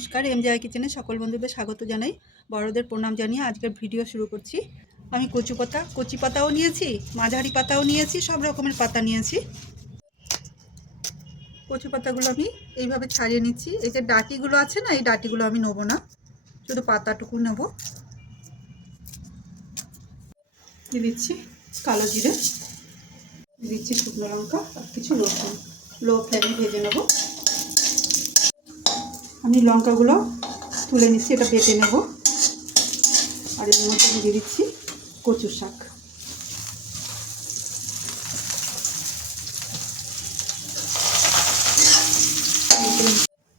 নমস্কার, এমজেআই কিচেনে সকল বন্ধুদের স্বাগত জানাই। বড়দের প্রণাম জানিয়ে আজকের ভিডিও শুরু করছি। আমি কচি পাতাও নিয়েছি, মাঝারি পাতাও নিয়েছি, সব রকমের পাতা নিয়েছি। কচি পাতাগুলো আমি এইভাবে ছাড়িয়ে নিচ্ছি। এই যে ডাঁটিগুলো আছে না, এই ডাঁটিগুলো আমি নেবো না, শুধু পাতাটুকু নেব। দিয়ে দিচ্ছি কালো জিরে, দিচ্ছি শুকনো লঙ্কা আর কিছু রসুন। লো ফ্লেমে ভেজে নেব। আমি লঙ্কাগুলো তুলে নিচ্ছি, এটা বেটে নেব। আর এর মধ্যে আমি দিয়ে দিচ্ছি কচু শাক।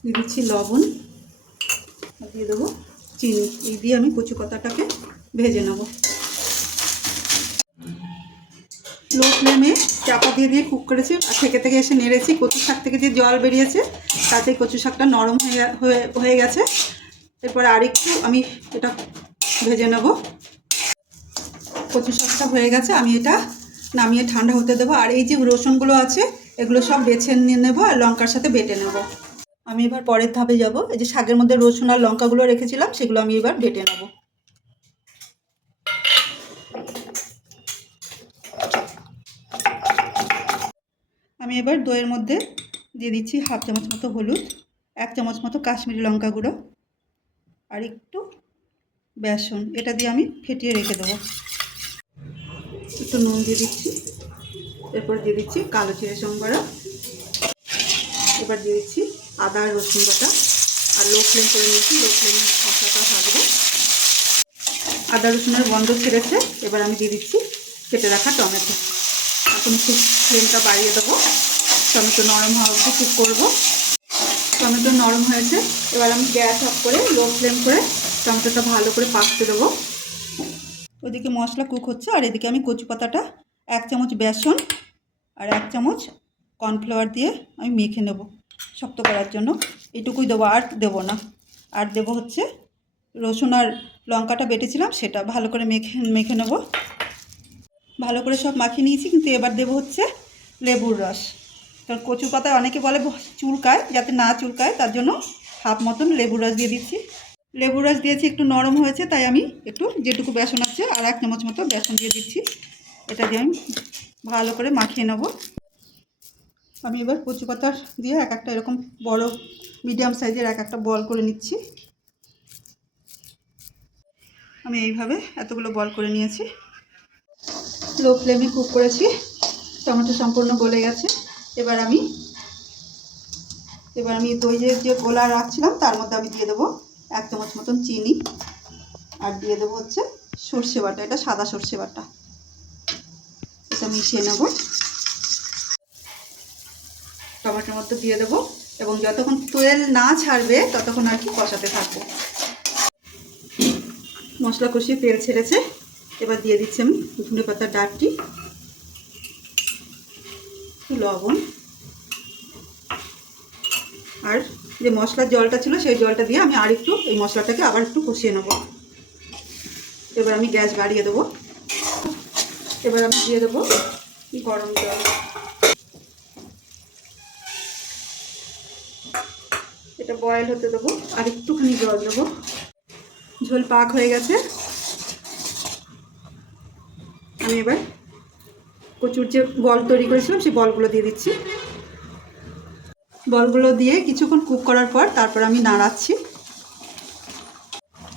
দিয়ে দিচ্ছি লবণ, দিয়ে দেবো চিনি। এই দিয়ে আমি কচু পাতাটাকে ভেজে নেব। লো ফ্লেমে চাপা দিয়ে দিয়ে কুক করেছি, আর থেকে এসে নেড়েছি। কচু শাক থেকে যে জল বেরিয়েছে তাতে কচু শাকটা নরম হয়ে গেছে। এরপরে আরেকটু আমি এটা ভেজে নেব। কচু শাকটা হয়ে গেছে, আমি এটা নামিয়ে ঠান্ডা হতে দেবো। আর এই যে রসুনগুলো আছে এগুলো সব বেছে নিয়ে নেবো আর লঙ্কার সাথে বেটে নেব। আমি এবার পরের ধাপে যাব। এই যে শাকের মধ্যে রসুন আর লঙ্কাগুলো রেখেছিলাম সেগুলো আমি এবার বেটে নেব। আমি এবার দইয়ের মধ্যে দিয়ে দিচ্ছি হাফ চামচ মতো হলুদ, 1 চামচ মতো কাশ্মীরি লঙ্কা গুঁড়ো আর একটু বেসন। এটা দিয়ে আমি ফেটিয়ে রেখে দেবো। একটু নুন দিয়ে দিচ্ছি, এরপর দিয়ে দিচ্ছি কালো জিরে সম্বারা। এবার দিয়ে দিচ্ছি আদা আর রসুন বাটা। আর লো ফ্লেম করে নিয়েছি, লো ফ্লেমে মশলাটা ভাজবো। আদা রসুনের গন্ধ ছেড়েছে, এবার আমি দিয়ে দিচ্ছি কেটে রাখা টমেটো। এখন একটু ফ্লেমটা বাড়িয়ে দেবো, টমেটো নরম হওয়া অবধি কুক করবো। টমেটো নরম হয়েছে, এবার আমি গ্যাস অফ করে লো ফ্লেম করে টমেটোটা ভালো করে পাকতে দেবো। ওইদিকে মশলা কুক হচ্ছে, আর এদিকে আমি কচু পাতাটা 1 চামচ বেসন আর 1 চামচ কর্নফ্লাওয়ার দিয়ে আমি মেখে নেব শক্ত করার জন্য। এইটুকুই দেবো, আর দেবো না। আর দেবো হচ্ছে রসুন আর লঙ্কাটা বেটেছিলাম, সেটা ভালো করে মেখে নেব। ভালো করে সব মাখিয়ে নিয়েছি, কিন্তু এবার দেবো হচ্ছে লেবুর রস। কারণ কচু পাতায় অনেকে বলে চুলকায়, যাতে না চুলকায় তার জন্য হাফ মতন লেবুর রস দিয়ে দিচ্ছি। লেবুর রস দিয়েছি, একটু নরম হয়েছে, তাই আমি একটু যেটুকু বেসন আছে আর 1 চামচ মতো বেসন দিয়ে দিচ্ছি। এটা দিয়ে আমি ভালো করে মাখিয়ে নেব। আমি এবার কচু পাতা দিয়ে এক একটা এরকম বড় মিডিয়াম সাইজের এক একটা বল করে নিচ্ছি। আমি এইভাবে এতগুলো বল করে নিয়েছি। লো ফ্লেমে কুক করেছি, টমেটো সম্পূর্ণ গলে গেছে। এবার আমি দই যে গোলা রাখছিলাম তার মধ্যে আমি দিয়ে দেবো 1 চামচ মতন চিনি, আর দিয়ে দেবো হচ্ছে সর্ষে বাটা। এটা সাদা সর্ষে বাটা। এটা মিশিয়ে নেব, টমেটোর মধ্যে দিয়ে দেবো এবং যতক্ষণ তেল না ছাড়বে ততক্ষণ আর কি কষাতে থাকবো। মশলা কষিয়ে তেল ছেড়েছে, এবার দিয়ে দিচ্ছি আমি ধনে পাতার ডাঁটি, লবণ, আর যে মশলার জলটা ছিল সেই জলটা দিয়ে আমি আর একটু এই মশলাটাকে আবার একটু কষিয়ে নেব। এবার আমি গ্যাস বাড়িয়ে দেবো। এবার আমি দিয়ে দেবো গরম জল। এটা বয়েল হতে দেবো, আর একটুখানি জল দেবো। ঝোল পাক হয়ে গেছে। আমি এবার কচুর যে বল তৈরি করেছিলাম সেই বলগুলো দিয়ে দিচ্ছি। বলগুলো দিয়ে কিছুক্ষণ কুক করার পর তারপর আমি নাড়াচ্ছি।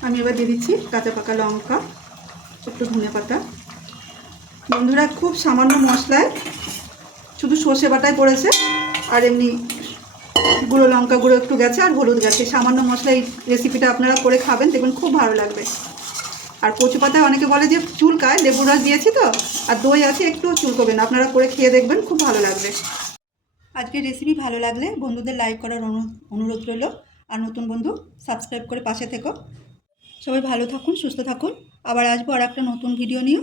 আমি এবার দিয়ে দিচ্ছি কাঁচা পাকা লঙ্কা, একটু ধনে পাতা। বন্ধুরা, খুব সামান্য মশলায়, শুধু সর্ষে বাটায় পড়েছে আর এমনি গুঁড়ো লঙ্কা গুঁড়ো একটু গেছে আর হলুদ গেছে। সামান্য মশলা এই রেসিপিটা আপনারা করে খাবেন, দেখবেন খুব ভালো লাগবে। আর কচু পাতায় অনেকে বলে যে চুলকায়, লেবুর রস দিয়েছি তো, আর দই আছে, একটু চুলকবে না। আপনারা করে খেয়ে দেখবেন, খুব ভালো লাগবে। আজকের রেসিপি ভালো লাগলে বন্ধুদের লাইক করার অনুরোধ রইল। আর নতুন বন্ধু সাবস্ক্রাইব করে পাশে থেকো। সবাই ভালো থাকুন, সুস্থ থাকুন। আবার আসবো আর একটা নতুন ভিডিও নিয়ে।